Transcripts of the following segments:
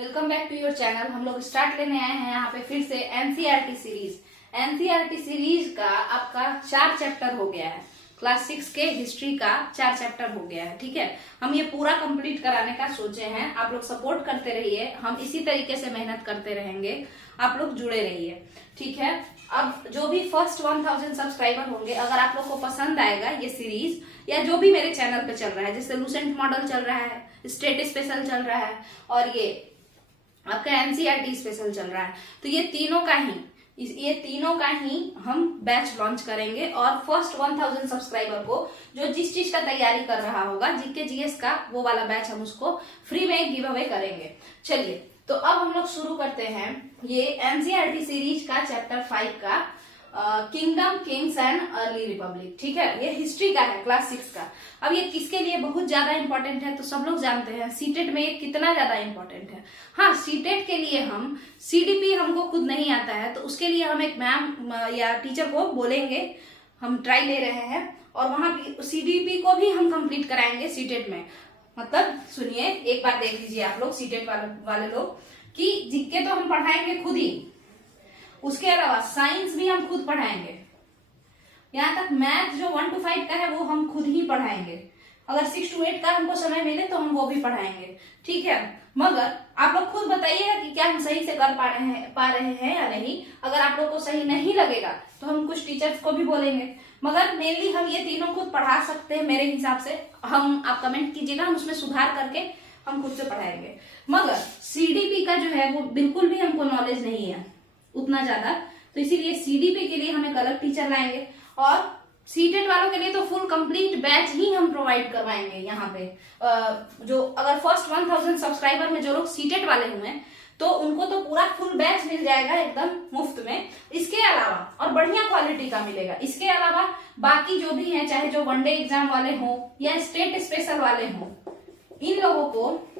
Welcome back to your channel. हम लोग start लेने आए हैं यहाँ पे फिर से एनसीईआरटी सीरीज। एनसीईआरटी सीरीज का आपका 4 चैप्टर हो गया है। क्लास 6 के हिस्ट्री का 4 चैप्टर हो गया है। ठीक है, हम ये पूरा कंप्लीट कराने का सोचे हैं। आप लोग सपोर्ट करते रहिए, हम इसी तरीके से मेहनत करते रहेंगे। आप लोग जुड़े रहिए, ठीक है। अब जो भी फर्स्ट 1000 सब्सक्राइबर होंगे, अगर आप लोग को पसंद आएगा ये सीरीज या जो भी मेरे चैनल पे चल रहा है, जैसे लूसेंट मॉडल चल रहा है, स्टेट स्पेशल चल रहा है और ये आपका एनसीईआरटी स्पेशल चल रहा है, तो ये तीनों का ही हम बैच लॉन्च करेंगे। और फर्स्ट 1000 सब्सक्राइबर को जो जिस चीज का तैयारी कर रहा होगा, जीके जीएस का, वो वाला बैच हम उसको फ्री में गिव अवे करेंगे। चलिए, तो अब हम लोग शुरू करते हैं ये एनसीईआरटी सीरीज का चैप्टर 5 का kingdom, Kings and early Republic. ठीक है, ये हिस्ट्री का है, क्लास 6 का। अब ये किसके लिए बहुत ज्यादा इंपॉर्टेंट है तो सब लोग जानते हैं। सीटेट में ये कितना ज्यादा इंपॉर्टेंट है। हाँ, सीटेट के लिए हम सीडीपी हमको खुद नहीं आता है, तो उसके लिए हम एक मैम या टीचर को बोलेंगे, हम ट्राई ले रहे हैं और वहां भी सीडीपी को भी हम कंप्लीट कराएंगे सीटेट में। मतलब सुनिए, एक बार देख लीजिए आप लोग, सीटेट वाले लोग, कि जीके तो हम पढ़ाएंगे खुद ही, उसके अलावा साइंस भी हम खुद पढ़ाएंगे। यहाँ तक मैथ जो 1 to 5 का है वो हम खुद ही पढ़ाएंगे। अगर 6 to 8 का हमको समय मिले तो हम वो भी पढ़ाएंगे। ठीक है, मगर आप लोग खुद बताइएगा कि क्या हम सही से कर पा रहे हैं या नहीं। अगर आप लोग को सही नहीं लगेगा तो हम कुछ टीचर्स को भी बोलेंगे, मगर मेनली हम ये तीनों खुद पढ़ा सकते हैं मेरे हिसाब से। हम आप कमेंट कीजिएगा, हम उसमें सुधार करके हम खुद से पढ़ाएंगे। मगर सीडीपी का जो है वो बिल्कुल भी हमको नॉलेज नहीं है उतना ज्यादा, तो इसीलिए सीडीपी के लिए हम एक अलग टीचर लाएंगे और सीटेट वालों के लिए तो फुल कंप्लीट बैच ही हम प्रोवाइड करवाएंगे। यहाँ पे जो अगर फर्स्ट 1000 सब्सक्राइबर में जो लोग सीटेट वाले हुए तो उनको तो पूरा फुल बैच मिल जाएगा एकदम मुफ्त में। इसके अलावा और बढ़िया क्वालिटी का मिलेगा। इसके अलावा बाकी जो भी है, चाहे जो वनडे एग्जाम वाले हों या स्टेट स्पेशल वाले हों, इन लोगों को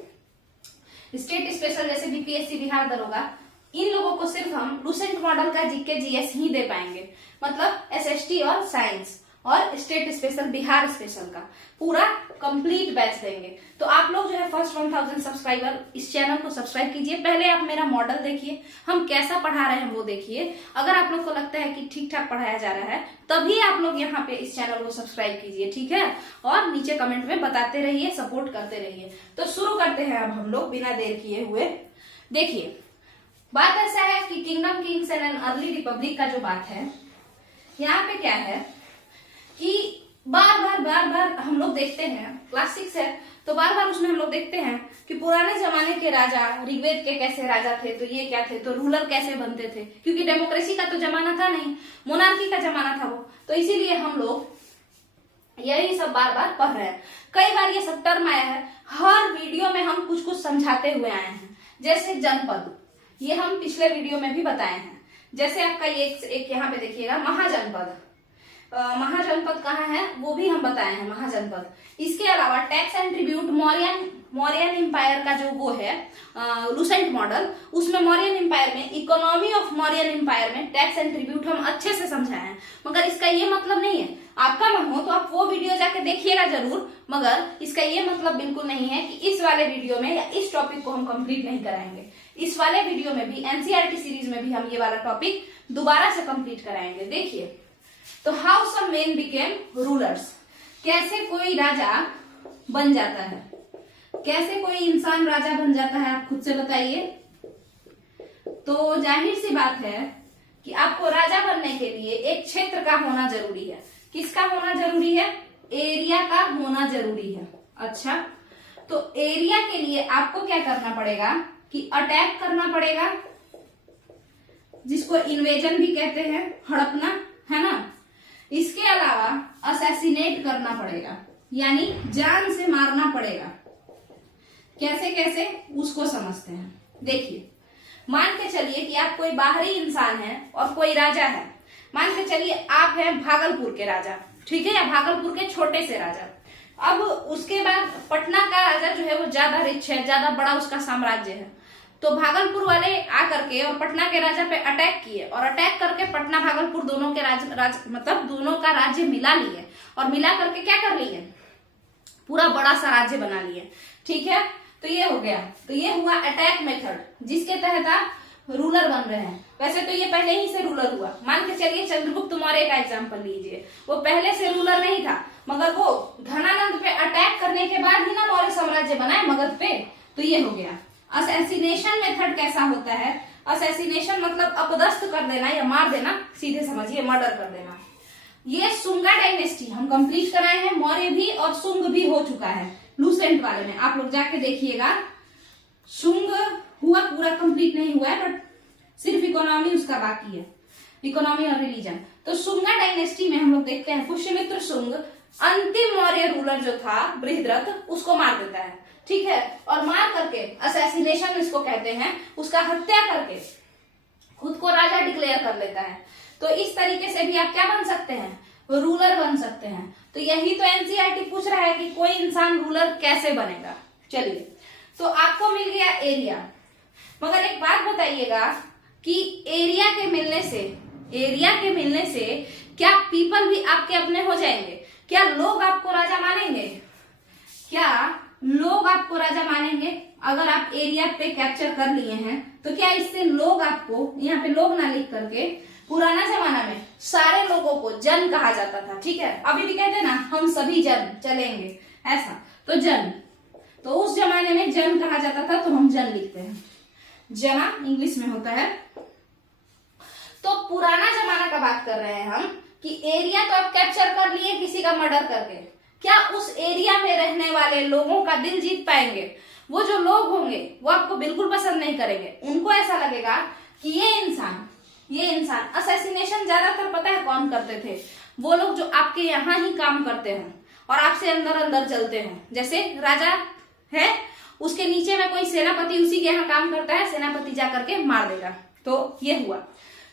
स्टेट स्पेशल जैसे बीपीएससी, बिहार दरोगा, इन लोगों को सिर्फ हम लूसेंट मॉडल का जीके जीएस ही दे पाएंगे। मतलब एसएसटी और साइंस और स्टेट स्पेशल, बिहार स्पेशल का पूरा कंप्लीट बैच देंगे। तो आप लोग जो है फर्स्ट 1000 सब्सक्राइबर इस चैनल को सब्सक्राइब कीजिए। पहले आप मेरा मॉडल देखिए, हम कैसा पढ़ा रहे हैं वो देखिए। अगर आप लोग को लगता है कि ठीक ठाक पढ़ाया जा रहा है, तभी आप लोग यहाँ पे इस चैनल को सब्सक्राइब कीजिए। ठीक है, और नीचे कमेंट में बताते रहिए, सपोर्ट करते रहिए। तो शुरू करते हैं अब हम लोग बिना देर किए हुए। देखिए, बात ऐसा है कि kingdom, Kings and early Republic का जो बात है, यहाँ पे क्या है कि बार बार हम लोग देखते हैं, क्लास 6 है तो बार बार उसमें हम लोग देखते हैं कि पुराने जमाने के राजा, ऋग्वेद के कैसे राजा थे, तो ये क्या थे, तो रूलर कैसे बनते थे, क्योंकि डेमोक्रेसी का तो जमाना था नहीं, मोनार्की का जमाना था वो। तो इसीलिए हम लोग यही सब बार बार पढ़ रहे हैं। कई बार ये सब टर्म आया है, हर वीडियो में हम कुछ कुछ समझाते हुए आए हैं। जैसे जनपद, ये हम पिछले वीडियो में भी बताए हैं। जैसे आपका ये एक यहाँ पे देखिएगा महाजनपद, महाजनपद कहाँ है वो भी हम बताए हैं, महाजनपद। इसके अलावा tax and tribute, Mauryan empire का जो वो है लूसेंट मॉडल, उसमें मौर्यन एम्पायर में, इकोनॉमी ऑफ मौर्यन एम्पायर में टैक्स एंड ट्रिब्यूट हम अच्छे से समझाए हैं। मगर इसका ये मतलब नहीं है, आपका मन हो तो आप वो वीडियो जाके देखिएगा जरूर, मगर इसका ये मतलब बिल्कुल नहीं है कि इस वाले वीडियो में या इस टॉपिक को हम कंप्लीट नहीं कराएंगे। इस वाले वीडियो में भी, एनसीईआरटी सीरीज में भी हम ये वाला टॉपिक दोबारा से कंप्लीट कराएंगे। देखिए, तो how some men became rulers, कैसे कोई राजा बन जाता है, कैसे कोई इंसान राजा बन जाता है, आप खुद से बताइए। तो जाहिर सी बात है कि आपको राजा बनने के लिए एक क्षेत्र का होना जरूरी है। किसका होना जरूरी है? एरिया का होना जरूरी है। अच्छा, तो एरिया के लिए आपको क्या करना पड़ेगा कि अटैक करना पड़ेगा, जिसको इन्वेजन भी कहते हैं, हड़पना, है ना। इसके अलावा असैसिनेट करना पड़ेगा, यानी जान से मारना पड़ेगा। कैसे कैसे उसको समझते हैं। देखिए, मान के चलिए कि आप कोई बाहरी इंसान है और कोई राजा है। मान के चलिए आप हैं भागलपुर के राजा, ठीक है, या भागलपुर के छोटे से राजा। अब उसके बाद पटना का राजा जो है वो ज्यादा रिच है, ज्यादा बड़ा उसका साम्राज्य है। तो भागलपुर वाले आकर के और पटना के राजा पे अटैक किए और अटैक करके पटना भागलपुर दोनों के मतलब दोनों का राज्य मिला लिए और मिला करके क्या कर लिए, पूरा बड़ा सा राज्य बना लिए। ठीक है, तो ये हो गया। तो ये हुआ अटैक मेथड, जिसके तहत आप रूलर बन रहे हैं। वैसे तो ये पहले ही से रूलर हुआ। मान के चलिए चंद्रगुप्त मौर्य का एग्जांपल लीजिए, वो पहले से रूलर नहीं था, मगर वो धनानंद पे अटैक करने के बाद ही ना मौर्य साम्राज्य बनाए मगध पे। तो ये हो गया। असैसिनेशन मेथड कैसा होता है? असैसिनेशन मतलब अपदस्थ कर देना या मार देना, सीधे समझिए मर्डर कर देना। ये सुंगा डायनेस्टी हम कंप्लीट कराए हैं, मौर्य भी और सुंग भी हो चुका है लूसेंट वाले में, आप लोग जाके देखिएगा। सुंग हुआ पूरा कंप्लीट नहीं हुआ है, बट सिर्फ इकोनॉमी उसका बाकी है, इकोनॉमी और रिलीजन। तो सुंगा डायनेस्टी में हम लोग देखते हैं पुष्यमित्र सुंग अंतिम मौर्य रूलर जो था बृहद्रथ, उसको मार देता है, ठीक है। और मार करके असैसिनेशन इसको कहते हैं, उसका हत्या करके खुद को राजा डिक्लेयर कर लेता है। तो इस तरीके से भी आप क्या बन सकते हैं? रूलर बन सकते हैं। तो यही तो एनसीईआरटी पूछ रहा है कि कोई इंसान रूलर कैसे बनेगा। चलिए, तो आपको मिल गया एरिया, मगर एक बात बताइएगा कि एरिया के मिलने से क्या पीपल भी आपके अपने हो जाएंगे? क्या लोग आपको राजा मानेंगे? क्या लोग आपको राजा मानेंगे? अगर आप एरिया पे कैप्चर कर लिए हैं तो क्या इससे लोग आपको, यहाँ पे लोग ना लिख करके, पुराना जमाना में सारे लोगों को जन कहा जाता था, ठीक है। अभी भी कहते हैं ना हम सभी जन चलेंगे, ऐसा। तो जन, तो उस जमाने में जन कहा जाता था, तो हम जन लिखते हैं, जना इंग्लिश में होता है। तो पुराना जमाना का बात कर रहे हैं हम कि एरिया तो आप कैप्चर कर लिए किसी का मर्डर करके, क्या उस एरिया में रहने वाले लोगों का दिल जीत पाएंगे? वो जो लोग होंगे वो आपको बिल्कुल पसंद नहीं करेंगे। उनको ऐसा लगेगा कि ये इंसान असैसिनेशन ज्यादातर पता है कौन करते थे? वो लोग जो आपके यहाँ ही काम करते हों और आपसे अंदर अंदर चलते हों। जैसे राजा है, उसके नीचे में कोई सेनापति उसी के यहाँ काम करता है, सेनापति जाकर के मार देगा। तो ये हुआ।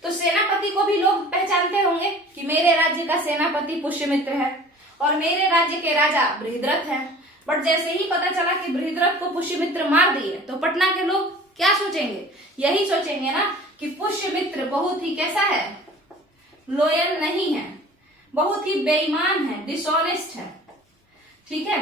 तो सेनापति को भी लोग पहचानते होंगे कि मेरे राज्य का सेनापति पुष्यमित्र है और मेरे राज्य के राजा बृहद्रथ है। बट जैसे ही पता चला कि बृहद्रथ को पुष्यमित्र मार दिए, तो पटना के लोग क्या सोचेंगे? यही सोचेंगे ना कि पुष्यमित्र बहुत ही कैसा है, लॉयल नहीं है, बहुत ही बेईमान है, डिसऑनेस्ट है, ठीक है।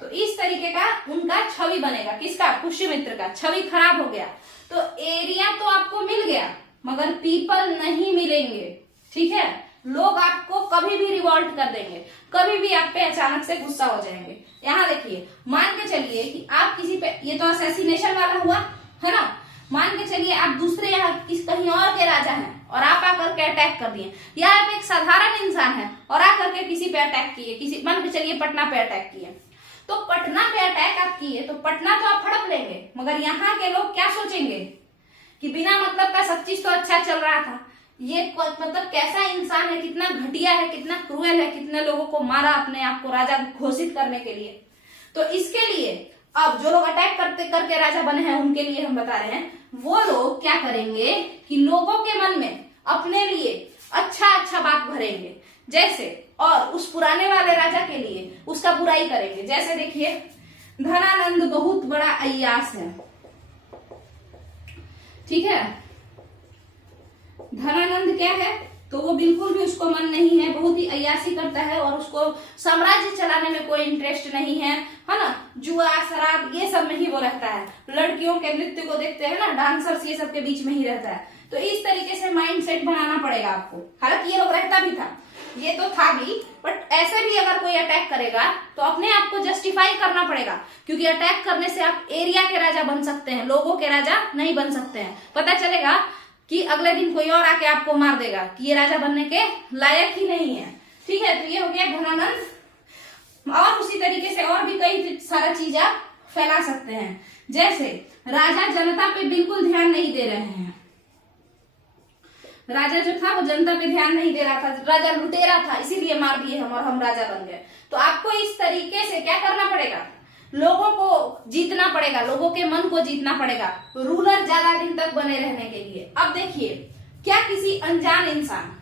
तो इस तरीके का उनका छवि बनेगा, किसका? पुष्यमित्र का। छवि खराब हो गया। तो एरिया तो आपको मिल गया मगर पीपल नहीं मिलेंगे, ठीक है। लोग आपको कभी भी रिवॉल्ट कर देंगे, कभी भी आप पे अचानक से गुस्सा हो जाएंगे। यहाँ देखिए, मान के चलिए कि आप किसी पे, ये तो असैसिनेशन वाला हुआ है ना, मान के चलिए आप दूसरे यहाँ कहीं और के राजा हैं और आप आकर के अटैक कर दिए, या आप एक साधारण इंसान है और आकर के किसी पे अटैक किए, किसी, मान के चलिए पटना पे अटैक किए। तो पटना पे अटैक आप किए तो पटना तो आप हड़प लेंगे, मगर यहाँ के लोग क्या सोचेंगे कि बिना मतलब का सब चीज तो अच्छा चल रहा था, ये मतलब कैसा इंसान है, कितना घटिया है, कितना क्रूएल है, कितने लोगों को मारा अपने आप को राजा घोषित करने के लिए। तो इसके लिए अब जो लोग अटैक करके राजा बने हैं उनके लिए हम बता रहे हैं, वो लोग क्या करेंगे कि लोगों के मन में अपने लिए अच्छा बात भरेंगे, जैसे, और उस पुराने वाले राजा के लिए उसका बुराई करेंगे। जैसे देखिए, धनानंद बहुत बड़ा अय्यास है, ठीक है। धनानंद क्या है? तो वो बिल्कुल भी उसको मन नहीं है, बहुत ही अय्यासी करता है और उसको साम्राज्य चलाने में कोई इंटरेस्ट नहीं है ना। जुआ, शराब, ये सब में ही वो रहता है। लड़कियों के नृत्य को देखते हैं ना, डांसर्स, ये सब के बीच में ही रहता है। तो इस तरीके से माइंड सेट बनाना पड़ेगा आपको। हालांकि ये लोग रहता भी था, ये तो था भी, बट ऐसे भी अगर कोई अटैक करेगा तो अपने आप को जस्टिफाई करना पड़ेगा, क्योंकि अटैक करने से आप एरिया के राजा बन सकते हैं, लोगों के राजा नहीं बन सकते हैं। पता चलेगा कि अगले दिन कोई और आके आपको मार देगा कि ये राजा बनने के लायक ही नहीं है, ठीक है। तो ये हो गया धनानंद। और उसी तरीके से और भी कई सारा चीज आप फैला सकते हैं, जैसे राजा जनता पे बिल्कुल ध्यान नहीं दे रहे हैं। राजा जो था वो जनता पे ध्यान नहीं दे रहा था, राजा लुटेरा था, इसीलिए मार दिए हम और हम राजा बन गए। तो आपको इस तरीके से क्या करना पड़ेगा? लोगों को जीतना पड़ेगा, लोगों के मन को जीतना पड़ेगा, रूलर ज्यादा दिन तक बने रहने के लिए। अब देखिए, क्या किसी अनजान इंसान,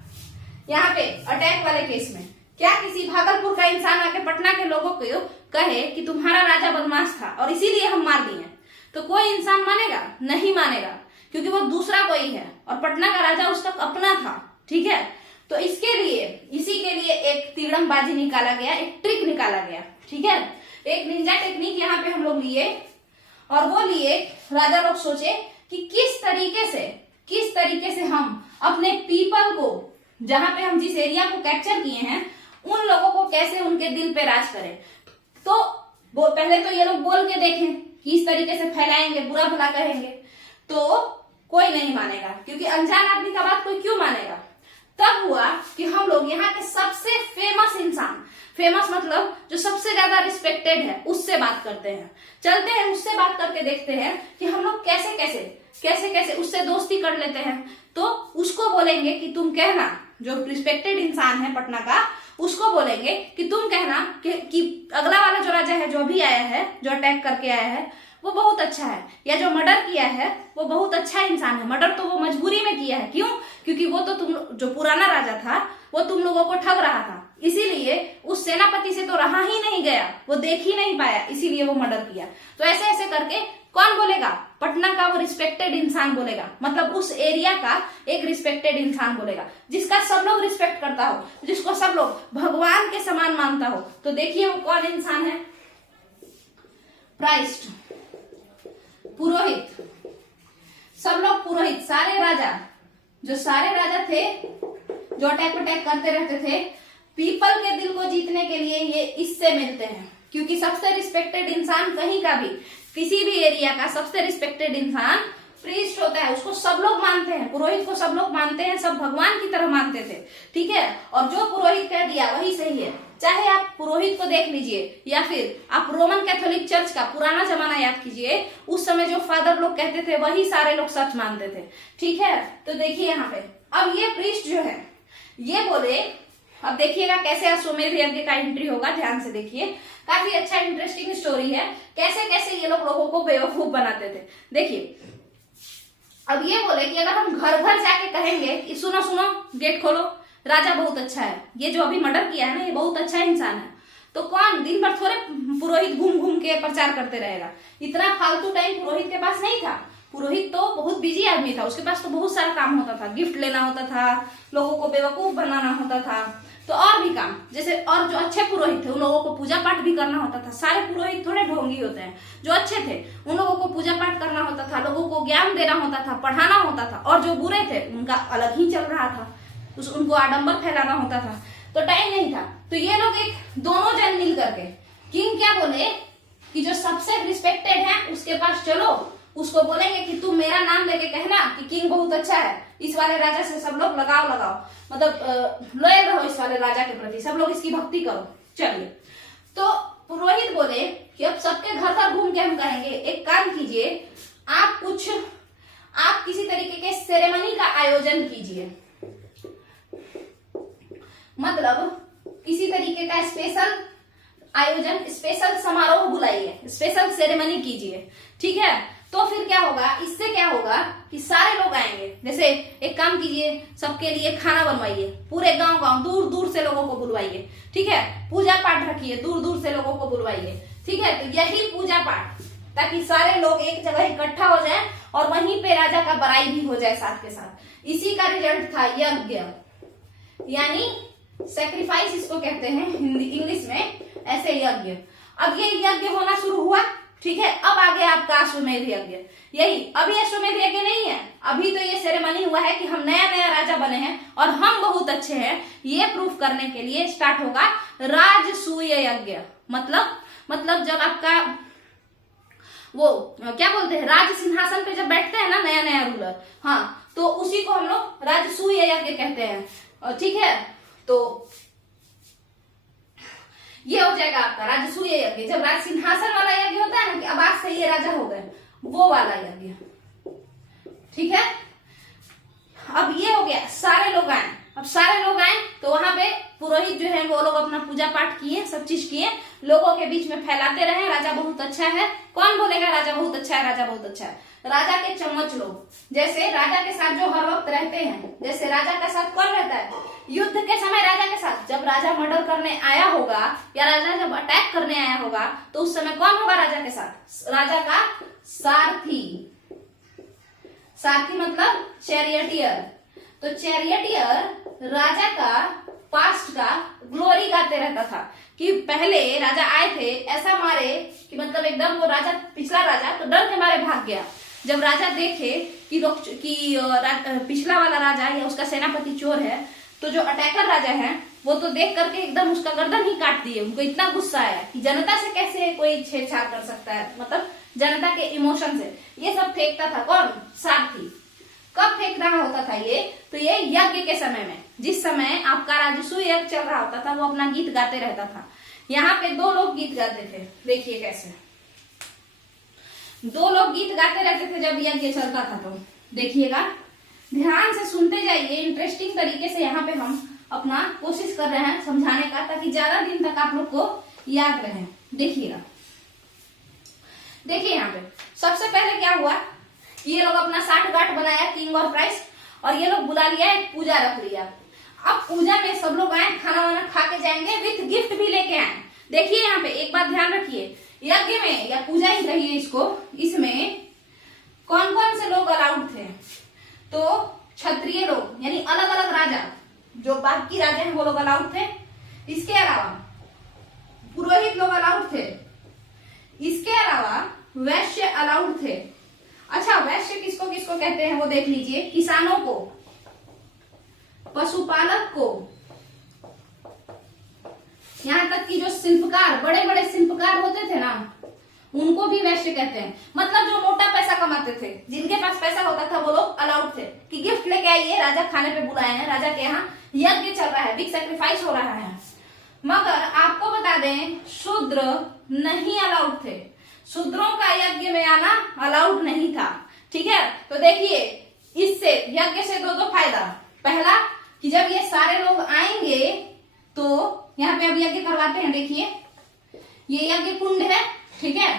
यहाँ पे अटैक वाले केस में, क्या किसी भागलपुर का इंसान आके पटना के लोगों को कहे कि तुम्हारा राजा बदमाश था और इसीलिए हम मार दिए, तो कोई इंसान मानेगा? नहीं मानेगा, क्योंकि वो दूसरा कोई है और पटना का राजा उसका अपना था, ठीक है। तो इसके लिए, इसी के लिए एक तिगड़मबाजी निकाला गया, एक ट्रिक निकाला गया, ठीक है। एक निंजा टेक्निक यहाँ पे हम लोग लिए और वो लिए राजा लोग सोचे कि किस तरीके से हम अपने पीपल को, जहां पे हम जिस एरिया को कैप्चर किए हैं, उन लोगों को कैसे उनके दिल पे राज करें। तो वो पहले तो ये लोग बोल के देखें कि इस तरीके से फैलाएंगे, बुरा भला कहेंगे, तो कोई नहीं मानेगा, क्योंकि अनजान आदमी का बात कोई क्यों मानेगा। तब हुआ कि हम लोग यहाँ के सबसे फेमस इंसान, फेमस मतलब जो सबसे ज्यादा रिस्पेक्टेड है, उससे बात करते हैं। चलते हैं उससे बात करके देखते हैं कि हम लोग कैसे कैसे उससे दोस्ती कर लेते हैं। तो उसको बोलेंगे कि तुम कहना, जो रिस्पेक्टेड इंसान है पटना का, उसको बोलेंगे कि तुम कहना कि अगला वाला जो राजा है, जो अभी आया है, जो अटैक करके आया है, वो बहुत अच्छा है, या जो मर्डर किया है वो बहुत अच्छा इंसान है। मर्डर तो वो मजबूरी में किया है, क्यों? क्योंकि वो तो तुम, जो पुराना राजा था, वो तुम लोगों को ठग रहा था, इसीलिए उस सेनापति से तो रहा ही नहीं गया, वो देख ही नहीं पाया, इसीलिए वो मर्डर किया। तो ऐसे ऐसे करके कौन बोलेगा? पटना का वो रिस्पेक्टेड इंसान बोलेगा, मतलब उस एरिया का एक रिस्पेक्टेड इंसान बोलेगा, जिसका सब लोग रिस्पेक्ट करता हो, जिसको सब लोग भगवान के समान मानता हो। तो देखिए वो कौन इंसान है? प्राइस्ट, पुरोहित। सब लोग पुरोहित, सारे राजा, जो सारे राजा थे जो अटैक करते रहते थे, पीपल के दिल को जीतने के लिए ये इससे मिलते हैं। क्योंकि सबसे रिस्पेक्टेड इंसान कहीं का भी, किसी भी एरिया का सबसे रिस्पेक्टेड इंसान प्रीस्ट होता है, उसको सब लोग मानते हैं, पुरोहित को सब लोग मानते हैं, सब भगवान की तरह मानते थे, ठीक है। और जो पुरोहित कह दिया वही सही है। चाहे आप पुरोहित को देख लीजिए, या फिर आप रोमन कैथोलिक चर्च का पुराना जमाना याद कीजिए, उस समय जो फादर लोग कहते थे वही सारे लोग सच मानते थे, ठीक है। तो देखिए यहाँ पे अब ये प्रीस्ट जो है ये बोले, अब देखिएगा कैसे अश्वमेध यज्ञ का एंट्री होगा, ध्यान से देखिए, काफी अच्छा इंटरेस्टिंग स्टोरी है, कैसे कैसे ये लोग लोगों को बेवकूफ बनाते थे। देखिए अब ये बोले कि अगर हम घर घर जाके कहेंगे कि सुनो सुनो गेट खोलो, राजा बहुत अच्छा है, ये जो अभी मर्डर किया है ना, ये बहुत अच्छा इंसान है, तो कौन दिन भर थोड़े पुरोहित घूम घूम के प्रचार करते रहेगा? इतना फालतू टाइम पुरोहित के पास नहीं था। पुरोहित तो बहुत बिजी आदमी था, उसके पास तो बहुत सारा काम होता था, गिफ्ट लेना होता था, लोगों को बेवकूफ बनाना होता था, तो और भी काम, जैसे और जो अच्छे पुरोहित थे उन लोगों को पूजा पाठ भी करना होता था। सारे पुरोहित थोड़े ढोंगी होते हैं, जो अच्छे थे उन लोगों को पूजा पाठ करना होता था, लोगों को ज्ञान देना होता था, पढ़ाना होता था, और जो बुरे थे उनका अलग ही चल रहा था, उनको आडंबर फैलाना होता था, तो टाइम नहीं था। तो ये लोग एक दोनों जन मिल करके किंग क्या बोले कि जो सबसे रिस्पेक्टेड है उसके पास चलो, उसको बोलेंगे कि तुम मेरा नाम लेके कहना कि किंग बहुत अच्छा है, इस वाले राजा से सब लोग लगाओ, मतलब लॉयल रहो इस वाले राजा के प्रति, सब लोग इसकी भक्ति करो। चलिए, तो पुरोहित बोले कि अब सबके घर घर घूम के हम कहेंगे, एक काम कीजिए, आप किसी तरीके के सेरेमनी का आयोजन कीजिए, मतलब किसी तरीके का स्पेशल आयोजन, स्पेशल समारोह बुलाइए, स्पेशल सेरेमनी कीजिए, ठीक है। तो फिर क्या होगा, इससे क्या होगा कि सारे लोग आएंगे। जैसे एक काम कीजिए, सबके लिए खाना बनवाइए, पूरे गांव गांव दूर दूर से लोगों को बुलवाइए, ठीक है। पूजा पाठ रखिए, दूर दूर से लोगों को बुलवाइए, ठीक है। तो यही पूजा पाठ, ताकि सारे लोग एक जगह इकट्ठा हो जाए और वहीं पे राजा का बड़ाई भी हो जाए साथ के साथ। इसी का रिजल्ट था यज्ञ, यानी सेक्रीफाइस इसको कहते हैं हिंदी इंग्लिश में, ऐसे यज्ञ। अब ये यज्ञ होना शुरू हुआ, ठीक है। अब आगे आपका अश्वमेध यज्ञ, यही अभी अश्वमेध यज्ञ नहीं है, अभी तो ये सेरेमनी हुआ है कि हम नया नया राजा बने हैं और हम बहुत अच्छे हैं, ये प्रूफ करने के लिए स्टार्ट होगा राजसूय यज्ञ। मतलब जब आपका वो क्या बोलते हैं, राज सिंहासन पे जब बैठते हैं ना नया नया रूलर, हाँ, तो उसी को हम लोग राजसूय यज्ञ कहते हैं, ठीक है। तो ये हो जाएगा आपका राजसूय यज्ञ, जब राज सिंहासन वाला यज्ञ होता है ना कि अब आज से ये राजा हो गए, वो वाला यज्ञ, ठीक है। अब ये हो गया, सारे लोग आए, अब सारे लोग आए तो वहां पे पुरोहित जो है वो लोग अपना पूजा पाठ किए, सब चीज किए, लोगों के बीच में फैलाते रहे राजा बहुत अच्छा है। कौन बोलेगा राजा बहुत अच्छा है, राजा बहुत अच्छा है? राजा के चम्मच लोग, जैसे राजा के साथ जो हर वक्त रहते हैं, जैसे राजा के साथ कौन रहता है युद्ध के समय, राजा के साथ जब राजा मर्डर करने आया होगा या राजा जब अटैक करने आया होगा, तो उस समय कौन होगा राजा के साथ? राजा का सारथी, सारथी मतलब चैरियटियर। तो चैरियटियर राजा का पास्ट का ग्लोरी गाते रहता था कि पहले राजा आए थे, ऐसा मारे कि मतलब एकदम वो राजा, पिछला राजा तो डर के मारे भाग गया। जब राजा देखे कि पिछला वाला राजा या उसका सेनापति चोर है, तो जो अटैकर राजा है वो तो देख करके एकदम उसका गर्दन ही काट दिए। उनको इतना गुस्सा आया कि जनता से कैसे कोई छेड़छाड़ कर सकता है, मतलब जनता के इमोशन से। ये सब फेंकता था कौन? सारथी। कब फेंक रहा होता था ये? तो ये यज्ञ के समय में, जिस समय आपका राजस्व यज्ञ चल रहा होता था, वो अपना गीत गाते रहता था। यहाँ पे दो लोग गीत गाते थे, देखिए कैसे दो लोग गीत गाते रहते थे जब यज्ञ चलता था। तो देखिएगा, ध्यान से सुनते जाइए, इंटरेस्टिंग तरीके से यहाँ पे हम अपना कोशिश कर रहे हैं समझाने का, ताकि ज्यादा दिन तक आप लोग को याद रहे। देखिएगा, देखिए यहाँ पे सबसे पहले क्या हुआ, ये लोग अपना 60 गांठ बनाया किंग और प्राइस, और ये लोग बुला लिया, एक पूजा रख लिया। अब पूजा में सब लोग आए, खाना वाना खा के जाएंगे, विथ गिफ्ट भी लेके आए। देखिए यहाँ पे एक बात ध्यान रखिए, यज्ञ में या पूजा ही रहिए इसको, इसमें कौन कौन से लोग अलाउड थे? तो क्षत्रिय लोग यानी अलग अलग राजा, जो बाकी राजा हैं वो लोग अलाउड थे। इसके अलावा पुरोहित लोग अलाउड थे। इसके अलावा वैश्य अलाउड थे। अच्छा, वैश्य किसको किसको कहते हैं वो देख लीजिए, किसानों को, पशुपालक को, यहाँ तक कि जो शिल्पकार, बड़े बड़े शिल्पकार होते थे ना, उनको भी वैश्य कहते हैं। मतलब जो मोटा पैसा कमाते थे, जिनके पास पैसा होता था, वो लोग अलाउड थे कि गिफ्ट लेके आइए, राजा खाने पे बुलाए हैं, राजा के यहाँ यज्ञ चल रहा है, बिग सैक्रिफाइस हो रहा है। मगर आपको बता दें, शूद्र नहीं अलाउड थे, शूद्रों का यज्ञ में आना अलाउड नहीं था। ठीक है, तो देखिए इससे यज्ञ से दो फायदा। पहला कि जब ये सारे लोग आएंगे तो यहाँ पे अब यज्ञ करवाते हैं, देखिए ये यज्ञ कुंड है, ठीक है,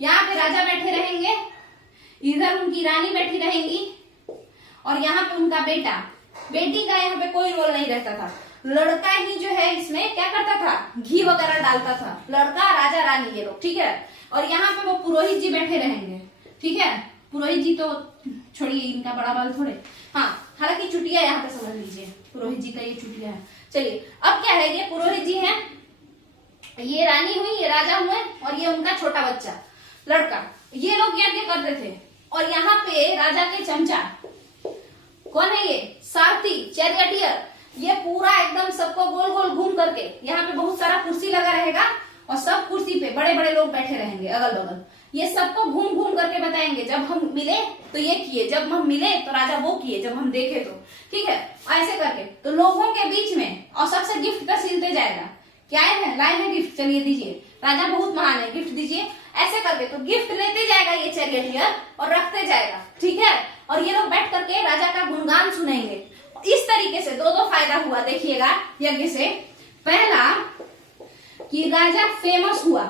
यहाँ पे राजा बैठे रहेंगे, इधर उनकी रानी बैठी रहेंगी, और यहाँ पे उनका बेटा, बेटी का यहाँ पे कोई रोल नहीं रहता था। लड़का ही जो है इसमें क्या करता था, घी वगैरह डालता था, लड़का, राजा, रानी, ये लोग, ठीक है। और यहाँ पे वो पुरोहित जी बैठे रहेंगे, ठीक है। पुरोहित जी तो छोड़िए, इनका बड़ा बाल थोड़े, हाँ, हालांकि चुटिया यहाँ पे समझ लीजिए, पुरोहित जी का ये चुटिया है। चलिए, अब क्या है, ये पुरोहित जी हैं, ये रानी हुई, ये राजा हुए, और ये उनका छोटा बच्चा लड़का, ये लोग यज्ञ करते थे। और यहाँ पे राजा के चमचा कौन है, ये सारथी, चैरियटियर, ये पूरा एकदम सबको गोल गोल घूम करके, यहाँ पे बहुत सारा कुर्सी लगा रहेगा, और सब कुर्सी पे बड़े बड़े लोग बैठे रहेंगे अगल बगल, ये सबको घूम घूम करके बताएंगे, जब हम मिले तो ये किए, जब हम मिले तो राजा वो किए, जब हम देखे तो, ठीक है, ऐसे करके। तो लोगों के बीच में, और सबसे गिफ्ट का सिलते जाएगा, क्या है, लाए हैं गिफ्ट, चलिए दीजिए, राजा बहुत महान है, गिफ्ट दीजिए, ऐसे करके। तो गिफ्ट लेते जाएगा ये चैरियटियर और रखते जाएगा, ठीक है। और ये लोग बैठ करके राजा का गुणगान सुनेंगे। इस तरीके से दो फायदा हुआ, देखिएगा यज्ञ से। पहला कि राजा फेमस हुआ,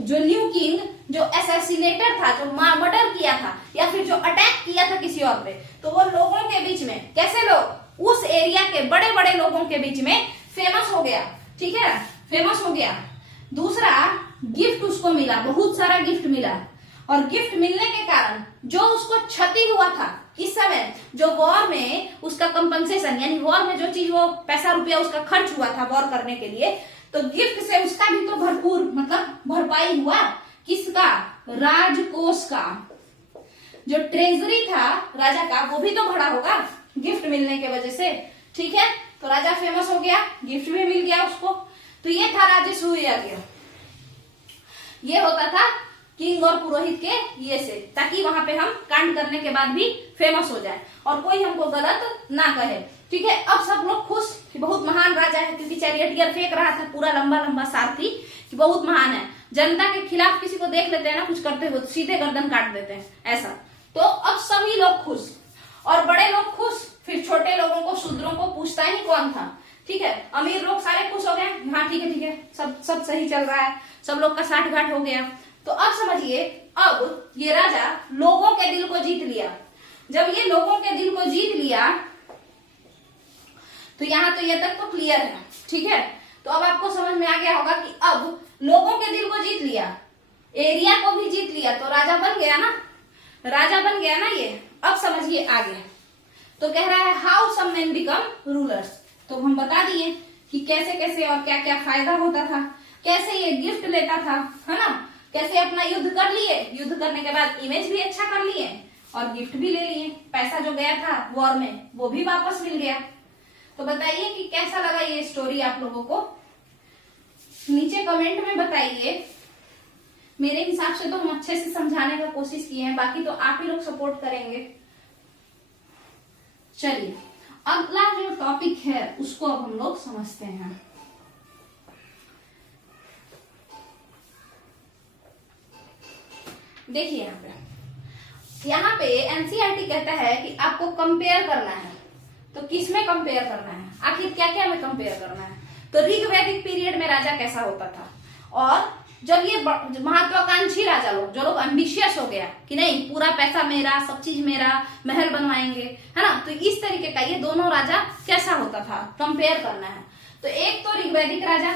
जो न्यू किंग, जो असैसिनेटर था, जो मर्डर किया था, या फिर जो अटैक किया था किसी और पे, तो वो लोगों के बीच में, कैसे लोग, उस एरिया के बड़े बड़े लोगों के बीच में फेमस हो गया, ठीक है, फेमस हो गया। दूसरा, गिफ्ट उसको मिला, बहुत सारा गिफ्ट मिला, और गिफ्ट मिलने के कारण जो उसको क्षति हुआ था किस समय, जो वॉर में उसका कंपनसेशन, यानी वॉर में जो चीज वो पैसा रुपया उसका खर्च हुआ था वॉर करने के लिए, तो गिफ्ट से उसका भी तो भरपूर मतलब भरपाई हुआ। किसका, राजकोष का, जो ट्रेजरी था राजा का, वो भी तो भरा होगा गिफ्ट मिलने के वजह से, ठीक है। तो राजा फेमस हो गया, गिफ्ट भी मिल गया उसको। तो ये था राजस्व यज्ञ, ये होता था किंग और पुरोहित के ये से, ताकि वहां पे हम कांड करने के बाद भी फेमस हो जाए और कोई हमको गलत ना कहे, ठीक है। अब सब लोग खुश कि बहुत महान राजा है, क्योंकि चैरियटियर फेंक रहा था पूरा लंबा लंबा सारथी कि बहुत महान है। जनता के खिलाफ किसी को देख लेते हैं ना कुछ करते हुए, सीधे गर्दन काट देते हैं, ऐसा। तो अब सभी लोग खुश, और बड़े लोग खुश, फिर छोटे लोगों को, शूद्रों को पूछता ही कौन था, ठीक है। अमीर लोग सारे खुश हो गए, हाँ ठीक है ठीक है, सब सही चल रहा है, सब लोग का 60 गांठ हो गया। तो अब समझिए, अब ये राजा लोगों के दिल को जीत लिया। जब ये लोगों के दिल को जीत लिया, तो यहाँ तो ये तक तो क्लियर है, ठीक है। तो अब आपको समझ में आ गया होगा कि अब लोगों के दिल को जीत लिया, एरिया को भी जीत लिया, तो राजा बन गया ना, राजा बन गया ना ये। अब समझिए आगे, तो कह रहा है how some men become rulers. तो हम बता दिए कि कैसे कैसे और क्या क्या फायदा होता था, कैसे ये गिफ्ट लेता था, है ना, कैसे अपना युद्ध कर लिए, युद्ध करने के बाद इमेज भी अच्छा कर लिए और गिफ्ट भी ले लिए, पैसा जो गया था वॉर में वो भी वापस मिल गया। तो बताइए कि कैसा लगा ये स्टोरी आप लोगों को, नीचे कमेंट में बताइए। मेरे हिसाब से तो हम अच्छे से समझाने का कोशिश किए हैं, बाकी तो आप ही लोग सपोर्ट करेंगे। चलिए अगला जो टॉपिक है उसको अब हम लोग समझते हैं। देखिए यहाँ पे एनसीईआरटी कहता है कि आपको कंपेयर करना है। तो किस में कंपेयर करना है, आखिर क्या क्या में कंपेयर करना है? तो ऋग्वैदिक पीरियड में राजा कैसा होता था, और जब ये महत्वाकांक्षी राजा लोग, जो लोग एम्बिशियस हो गया कि नहीं पूरा पैसा मेरा, सब चीज मेरा, महल बनवाएंगे, है ना, तो इस तरीके का ये दोनों राजा कैसा होता था, कंपेयर करना है। तो एक तो ऋग्वैदिक राजा,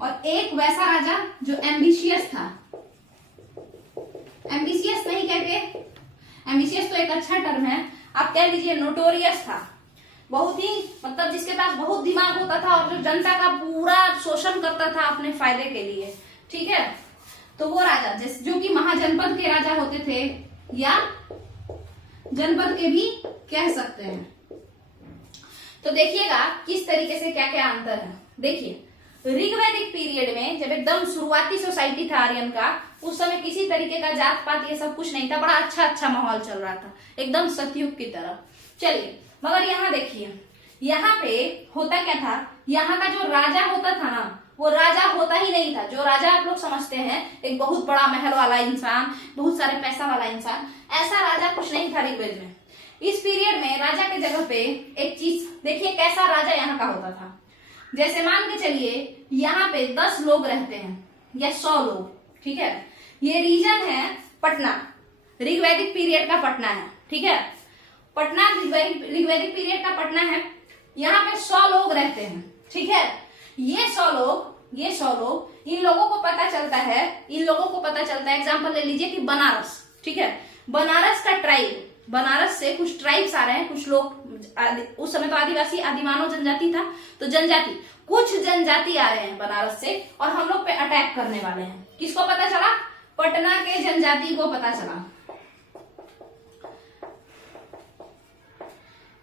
और एक वैसा राजा जो एम्बिशियस था। एम्बिशियस नहीं कहते, एम्बिशियस तो एक अच्छा टर्म है, आप कह लीजिए नोटोरियस था, बहुत ही मतलब जिसके पास बहुत दिमाग होता था और जो जनता का पूरा शोषण करता था अपने फायदे के लिए, ठीक है। तो वो राजा जो कि महाजनपद के राजा होते थे या जनपद के भी कह सकते हैं। तो देखिएगा किस तरीके से क्या क्या अंतर है। देखिए ऋग्वैदिक पीरियड में जब एकदम शुरुआती सोसाइटी था आर्यन का, उस समय किसी तरीके का जात पात ये सब कुछ नहीं था, बड़ा अच्छा माहौल चल रहा था, एकदम सतयुग की तरह। चलिए मगर यहाँ देखिए, यहाँ पे होता क्या था, यहाँ का जो राजा होता था ना, वो राजा होता ही नहीं था। जो राजा आप लोग समझते हैं एक बहुत बड़ा महल वाला इंसान, बहुत सारे पैसा वाला इंसान, ऐसा राजा कुछ नहीं था ऋग्वेद में। इस पीरियड में राजा के जगह पे एक चीज देखिए कैसा राजा यहाँ का होता था। जैसे मान के चलिए यहाँ पे 10 लोग रहते हैं या 100 लोग, ठीक है। ये रीजन है पटना, ऋग्वैदिक पीरियड का पटना है, ठीक है। पटना ऋग्वैदिक पीरियड का पटना है। यहाँ पे 100 लोग रहते हैं, ठीक है। ये 100 लोग इन लोगों को पता चलता है, एग्जाम्पल ले लीजिए कि बनारस, ठीक है। बनारस का ट्राइब, बनारस से कुछ ट्राइब्स आ रहे हैं, कुछ लोग, उस समय तो आदिवासी आदिमानव जनजाति था, तो जनजाति, कुछ जनजाति आ रहे हैं बनारस से और हम लोग पे अटैक करने वाले हैं। किसको पता चला? पटना के जनजाति को पता चला।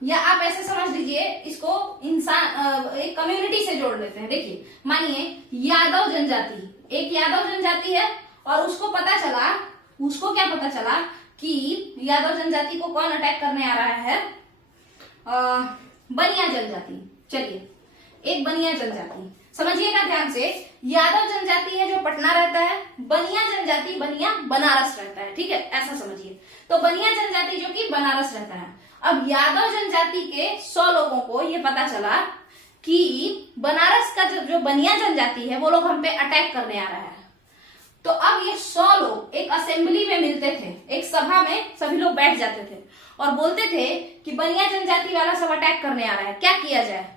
या आप ऐसे समझ लीजिए इसको, इंसान एक कम्युनिटी से जोड़ लेते हैं। देखिए मानिए यादव जनजाति, एक यादव जनजाति है और उसको क्या पता चला कि यादव जनजाति को कौन अटैक करने आ रहा है? बनिया जनजाति। चलिए एक बनिया जनजाति समझिएगा ध्यान से, यादव जनजाति है जो पटना रहता है, बनिया जनजाति बनारस रहता है, ठीक है, ऐसा समझिए। तो बनिया जनजाति जो कि बनारस रहता है। अब यादव जनजाति के 100 लोगों को ये पता चला कि बनारस का जो बनिया जनजाति है वो लोग हम पे अटैक करने आ रहा है। तो अब ये 100 लोग एक असेंबली में मिलते थे, एक सभा में सभी लोग बैठ जाते थे और बोलते थे कि बनिया जनजाति वाला सब अटैक करने आ रहा है, क्या किया जाए।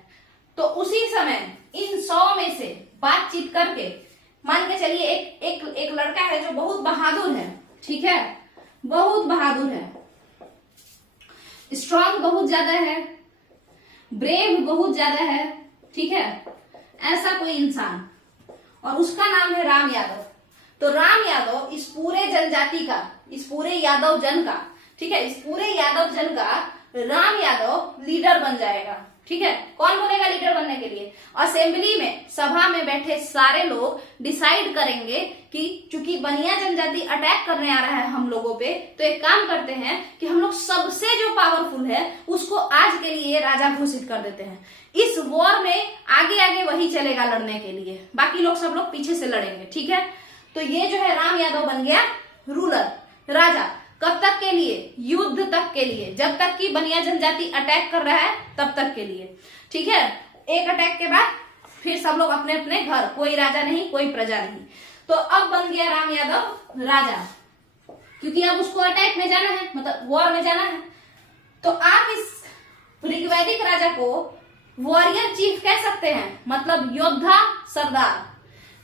तो उसी समय इन 100 में से बातचीत करके, मान के चलिए एक लड़का है जो बहुत बहादुर है, ठीक है, बहुत बहादुर है, स्ट्रांग बहुत ज्यादा है, ब्रेव बहुत ज्यादा है, ठीक है, ऐसा कोई इंसान, और उसका नाम है राम यादव। तो राम यादव इस पूरे जनजाति का, इस पूरे यादव जन का, ठीक है, इस पूरे यादव जन का राम यादव लीडर बन जाएगा, ठीक है। कौन बनेगा लीडर बनने के लिए? असेंबली में, सभा में बैठे सारे लोग डिसाइड करेंगे कि चूंकि बनिया जनजाति अटैक करने आ रहा है हम लोगों पे, तो एक काम करते हैं कि हम लोग सबसे जो पावरफुल है उसको आज के लिए राजा घोषित कर देते हैं। इस वॉर में आगे आगे वही चलेगा लड़ने के लिए, बाकी लोग सब लोग पीछे से लड़ेंगे, ठीक है। तो ये जो है राम यादव बन गया रूलर, राजा। कब तक के लिए? युद्ध तक के लिए, जब तक कि बनिया जनजाति अटैक कर रहा है तब तक के लिए, ठीक है। एक अटैक के बाद फिर सब लोग अपने अपने घर, कोई राजा नहीं, कोई प्रजा नहीं। तो अब बन गया राम यादव राजा, क्योंकि अब उसको अटैक में जाना है, मतलब वॉर में जाना है। तो आप इस ऋग्वैदिक राजा को वॉरियर चीफ कह सकते हैं, मतलब योद्धा सरदार,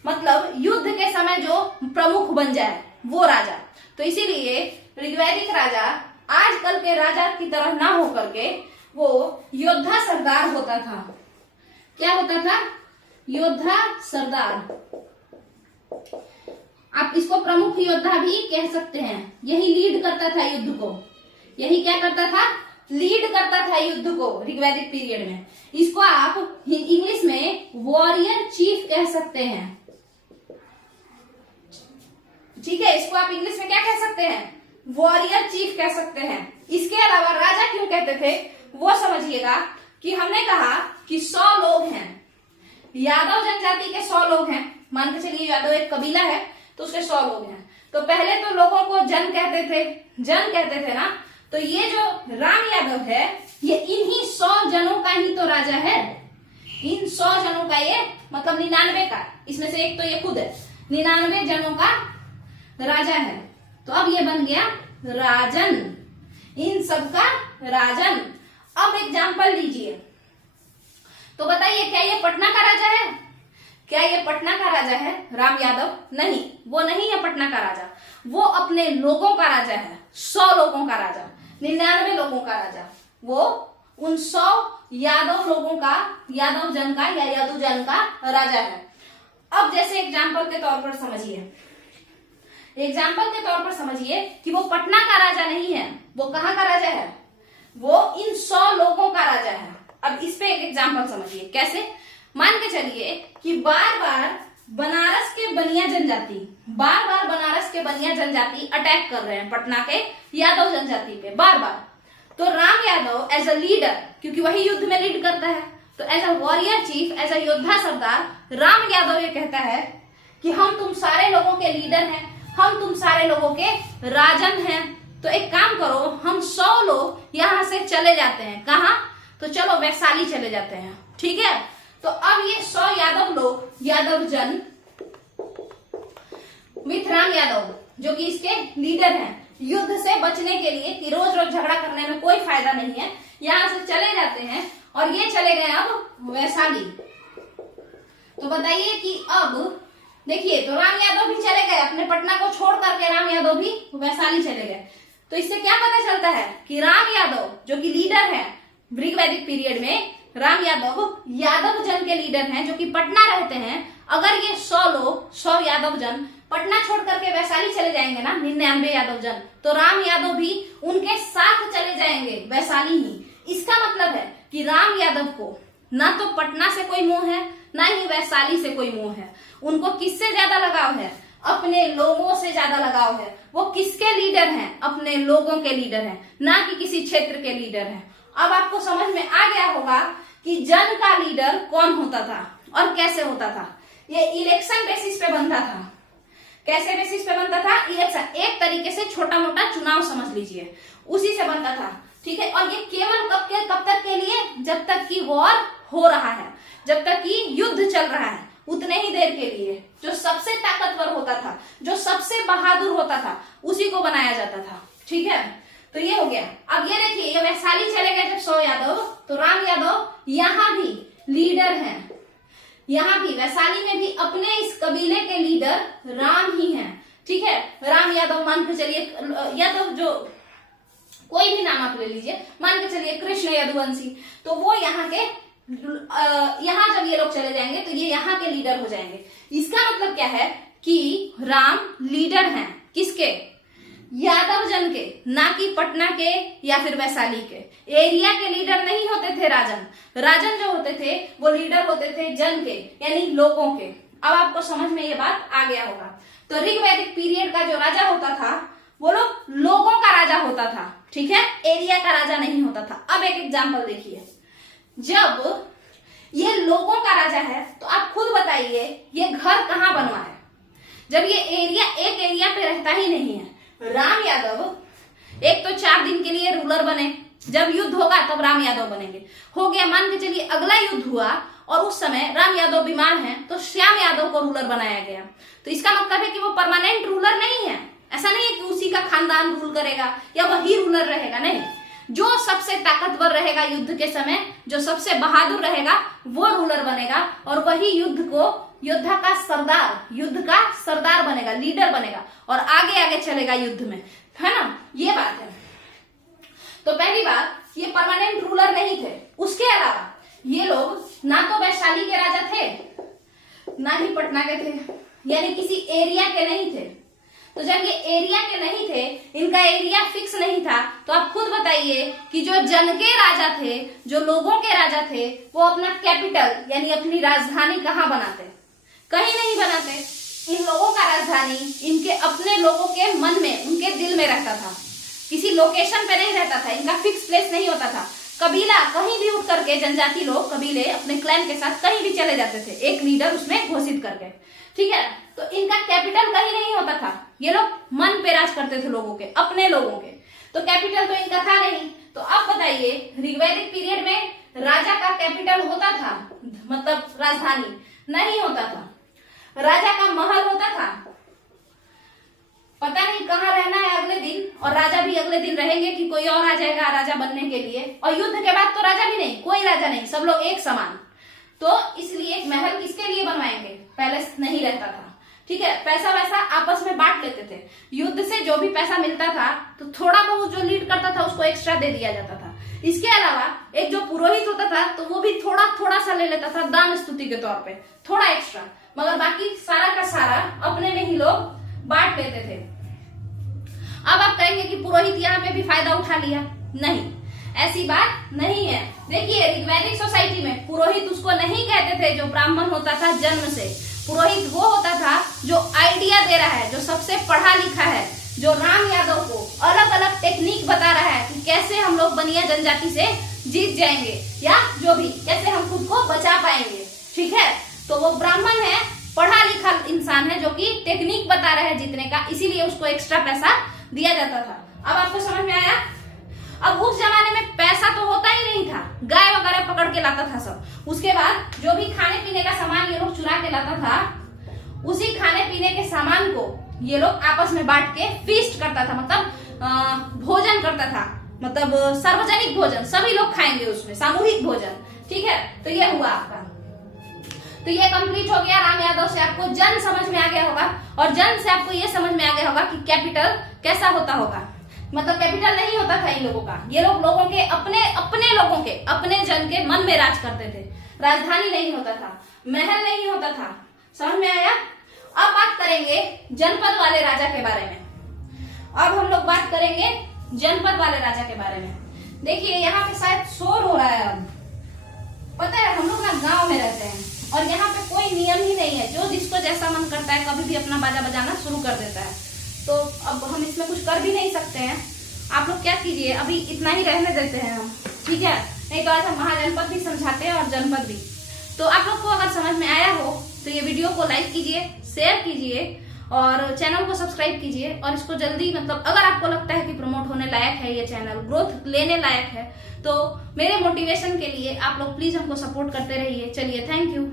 मतलब युद्ध के समय जो प्रमुख बन जाए वो राजा। तो तो इसीलिए ऋग्वैदिक राजा आजकल के राजा की तरह ना होकर के वो योद्धा सरदार होता था। क्या होता था? योद्धा सरदार। आप इसको प्रमुख योद्धा भी कह सकते हैं। यही लीड करता था युद्ध को। यही क्या करता था? लीड करता था युद्ध को ऋग्वैदिक पीरियड में। इसको आप इंग्लिश में वॉरियर चीफ कह सकते हैं। ठीक है, इसको आप इंग्लिश में क्या कह सकते हैं? वॉरियर चीफ कह सकते हैं। इसके अलावा राजा क्यों कहते थे वो समझिएगा कि हमने कहा कि 100 लोग हैं, यादव जनजाति के 100 लोग हैं। मान के चलिए यादव एक कबीला है तो उसके 100 लोग हैं। तो पहले तो लोगों को जन कहते थे ना। तो ये जो राम यादव है ये इन्हीं 100 जनों का ही तो राजा है। इन 100 जनों का ये मतलब 99 का, इसमें से एक तो ये खुद है, 99 जनों का राजा है। तो अब ये बन गया राजन, इन सबका राजन। अब एग्जाम्पल लीजिए, तो बताइए क्या ये पटना का राजा है? क्या ये पटना का राजा है राम यादव? नहीं, वो नहीं है पटना का राजा। वो अपने लोगों का राजा है, 100 लोगों का राजा, 99 लोगों का राजा। वो उन 100 यादव लोगों का, यादव जन का या यादुजन का राजा है। अब जैसे एग्जाम्पल के तौर पर समझिए, कि वो पटना का राजा नहीं है, वो कहाँ का राजा है? वो इन 100 लोगों का राजा है। अब इस पे एक एग्जाम्पल समझिए कैसे। मान के चलिए कि बार बार बनारस के बनिया जनजाति अटैक कर रहे हैं पटना के यादव जनजाति पे बार बार। तो Ram Yadav as a leader, क्योंकि वही युद्ध में लीड करता है, तो as a warrior chief, as a योद्धा सरदार राम यादव ये कहता है कि हम तुम सारे लोगों के लीडर हैं, हम तुम सारे लोगों के राजन हैं। तो एक काम करो, हम 100 लोग यहाँ से चले जाते हैं। कहाँ? तो चलो वैशाली चले जाते हैं। ठीक है, तो अब ये 100 यादव लोग, यादव जन विथ राम यादव जो कि इसके लीडर हैं, युद्ध से बचने के लिए कि रोज रोज झगड़ा करने में कोई फायदा नहीं है, यहाँ से चले जाते हैं और ये चले गए अब वैशाली। तो बताइए कि अब देखिए, तो राम यादव भी चले गए, अपने पटना को छोड़ करके राम यादव भी वैशाली चले गए। तो इससे क्या पता चलता है कि राम यादव जो कि लीडर है ऋग्वैदिक पीरियड में, राम यादव यादव जन के लीडर हैं जो कि पटना रहते हैं। अगर ये 100 लोग, 100 यादव जन पटना छोड़ करके वैशाली चले जाएंगे ना, 99 यादव जन, तो राम यादव भी उनके साथ चले जाएंगे वैशाली ही। इसका मतलब है कि राम यादव को ना तो पटना से कोई मोह है, ना ही वैशाली से कोई मोह है। उनको किससे ज्यादा लगाव है? अपने लोगों से ज्यादा लगाव है। वो किसके लीडर हैं? अपने लोगों के लीडर हैं, ना कि किसी क्षेत्र के लीडर हैं। अब आपको समझ में आ गया होगा कि जन का लीडर कौन होता था और कैसे होता था। ये इलेक्शन बेसिस पे बनता था। कैसे बेसिस पे बनता था? इलेक्शन, एक तरीके से छोटा मोटा चुनाव समझ लीजिए, उसी से बनता था। ठीक है, और ये केवल कब तक के लिए? जब तक कि वॉर हो रहा है, जब तक कि युद्ध चल रहा है, उतने ही देर के लिए। जो सबसे ताकतवर होता था, जो सबसे बहादुर होता था, उसी को बनाया जाता था। ठीक है, तो ये हो गया। अब ये देखिए, ये वैशाली चले गए जब 100 यादव, तो राम यादव यहाँ भी लीडर हैं। यहाँ भी वैशाली में भी अपने इस कबीले के लीडर राम ही हैं। ठीक है, राम यादव मान के चलिए, या तो जो कोई भी नाम आप ले लीजिए, मान के चलिए कृष्ण यदुवंशी, तो वो यहाँ के, यहाँ जब ये लोग चले जाएंगे तो ये यहाँ के लीडर हो जाएंगे। इसका मतलब क्या है कि राम लीडर हैं किसके? यादव जन के, ना कि पटना के या फिर वैशाली के। एरिया के लीडर नहीं होते थे राजन। राजन जो होते थे वो लीडर होते थे जन के, यानी लोगों के। अब आपको समझ में ये बात आ गया होगा। तो ऋग्वैदिक पीरियड का जो राजा होता था वो लोगों का राजा होता था। ठीक है, एरिया का राजा नहीं होता था। अब एक एग्जाम्पल देखिए, जब ये लोगों का राजा है तो आप खुद बताइए ये घर कहाँ बनवा है, जब ये एरिया एक एरिया पे रहता ही नहीं है। राम यादव एक तो 4 दिन के लिए रूलर बने, जब युद्ध होगा तब राम यादव बनेंगे। हो गया, मान के चलिए अगला युद्ध हुआ और उस समय राम यादव बीमार हैं तो श्याम यादव को रूलर बनाया गया। तो इसका मतलब है कि वो परमानेंट रूलर नहीं है। ऐसा नहीं है कि उसी का खानदान रूल करेगा या वही रूलर रहेगा, नहीं। जो सबसे ताकतवर रहेगा युद्ध के समय, जो सबसे बहादुर रहेगा, वो रूलर बनेगा और वही युद्ध का सरदार बनेगा। बनेगा, लीडर बनेगा और आगे आगे चलेगा युद्ध में, है ना, ये बात है। तो पहली बात, ये परमानेंट रूलर नहीं थे। उसके अलावा ये लोग ना तो वैशाली के राजा थे ना ही पटना के थे, यानी किसी एरिया के नहीं थे। तो जब ये एरिया के नहीं थे, इनका एरिया फिक्स नहीं था, तो आप खुद बताइए कि जो जन के राजा थे, जो लोगों के राजा थे, वो अपना कैपिटल यानी अपनी राजधानी कहाँ बनाते? कहीं नहीं बनाते। इन लोगों का राजधानी इनके अपने लोगों के मन में, उनके दिल में रहता था, किसी लोकेशन पे नहीं रहता था, इनका फिक्स प्लेस नहीं होता था। कबीला कहीं भी उठ करके, जनजाति लोग कबीले अपने क्लैन के साथ कहीं भी चले जाते थे, एक लीडर उसमें घोषित करके, ठीक है। तो इनका कैपिटल कहीं नहीं होता था, ये लोग मन पे राज करते थे लोगों के, अपने लोगों के। तो कैपिटल तो इनका था नहीं। तो अब बताइए, ऋग्वैदिक पीरियड में राजा का कैपिटल होता था, मतलब राजधानी नहीं होता था। राजा का महल होता था, पता नहीं कहाँ रहना है अगले दिन, और राजा भी अगले दिन रहेंगे कि कोई और आ जाएगा राजा बनने के लिए, और युद्ध के बाद तो राजा भी नहीं, कोई राजा नहीं, सब लोग एक समान। तो इसलिए महल किसके लिए बनवाएंगे? पैलेस नहीं रहता था, ठीक है। पैसा वैसा आपस में बांट लेते थे, युद्ध से जो भी पैसा मिलता था तो थोड़ा बहुत जो लीड करता था उसको एक्स्ट्रा दे दिया जाता था। इसके अलावा एक जो पुरोहित होता था तो वो भी थोड़ा थोड़ा सा ले लेता था दान स्तुति के तौर पे, थोड़ा एक्स्ट्रा, मगर बाकी सारा का सारा अपने में ही लोग बांट लेते थे। अब आप कहेंगे कि पुरोहित यहाँ पे भी फायदा उठा लिया, नहीं, ऐसी बात नहीं है। देखिए, ऋग्वैदिक सोसाइटी में पुरोहित उसको नहीं कहते थे जो ब्राह्मण होता था जन्म से। पुरोहित वो होता था जो आइडिया दे रहा है, जो सबसे पढ़ा लिखा है, जो राम यादव को अलग अलग टेक्निक बता रहा है कि कैसे हम लोग बनिया जनजाति से जीत जाएंगे, या जो भी कैसे हम खुद को बचा पाएंगे, ठीक है। तो वो ब्राह्मण है, पढ़ा लिखा इंसान है, जो कि टेक्निक बता रहा है जीतने का, इसीलिए उसको एक्स्ट्रा पैसा दिया जाता था। अब आपको समझ में आया? अब उस जमाने में पैसा तो होता ही नहीं था, गाय वगैरह पकड़ के लाता था सब। उसके बाद जो भी खाने पीने का सामान ये लोग चुरा के लाता था, उसी खाने पीने के सामान को ये लोग आपस में बांट के फीस्ट करता था, मतलब भोजन करता था, मतलब सार्वजनिक भोजन, सभी लोग खाएंगे उसमें, सामूहिक भोजन, ठीक है। तो ये हुआ आपका। तो ये कंप्लीट हो गया। राम यादव से आपको जन समझ में आ गया होगा, और जन से आपको ये समझ में आ गया होगा कि कैपिटल कैसा होता होगा। मतलब कैपिटल नहीं होता था इन लोगों का, ये लोग लोगों के अपने लोगों के, अपने जन के मन में राज करते थे। राजधानी नहीं होता था, महल नहीं होता था, समझ में आया? अब बात करेंगे जनपद वाले राजा के बारे में। अब हम लोग बात करेंगे जनपद वाले राजा के बारे में। देखिए, यहाँ पे शायद शोर हो रहा है। अब पता है, हम लोग ना गांव में रहते हैं और यहाँ पे कोई नियम ही नहीं है, जो जिसको जैसा मन करता है कभी भी अपना बाजा बजाना शुरू कर देता है। तो अब हम इसमें कुछ कर भी नहीं सकते हैं। आप लोग क्या कीजिए, अभी इतना ही रहने देते हैं हम, ठीक है। नहीं तो आज हम महाजनपद भी समझाते हैं और जनपद भी। तो आप लोग को अगर समझ में आया हो तो ये वीडियो को लाइक कीजिए, शेयर कीजिए और चैनल को सब्सक्राइब कीजिए। और इसको जल्दी, मतलब अगर आपको लगता है कि प्रमोट होने लायक है, ये चैनल ग्रोथ लेने लायक है, तो मेरे मोटिवेशन के लिए आप लोग प्लीज हमको सपोर्ट करते रहिए। चलिए, थैंक यू।